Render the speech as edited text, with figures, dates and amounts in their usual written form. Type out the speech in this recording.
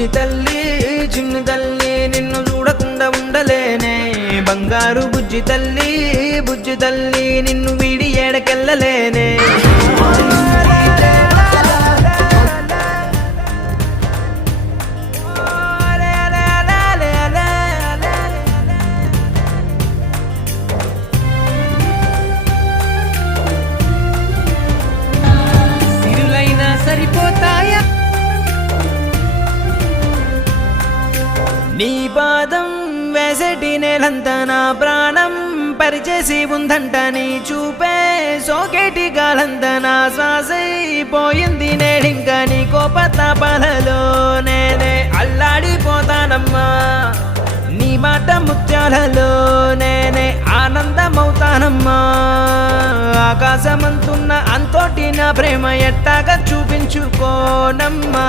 చిన్ని తల్లి నిన్ను చూడకుండా ఉండలేనే, బంగారు బుజ్జి తల్లి నిన్ను వీడి ఏడకెళ్ళలేనే. సిరులైనా సరిపోతాయా నీ పాదం వేసటి నేలంతా నా ప్రాణం పరిచేసి ఉందంట, నీ చూపే సోకేటి గాలంతా నా శ్వాసైపోయింది నేడింకా. నీ కోపతాపాలలో నేనే అల్లాడిపోతానమ్మా, నీ మాట ముత్యాలలో నేనే ఆనందమవుతానమ్మా. ఆకాశమంతున్న అంతోటి నా ప్రేమ ఎట్టాగా చూపించుకోనమ్మా.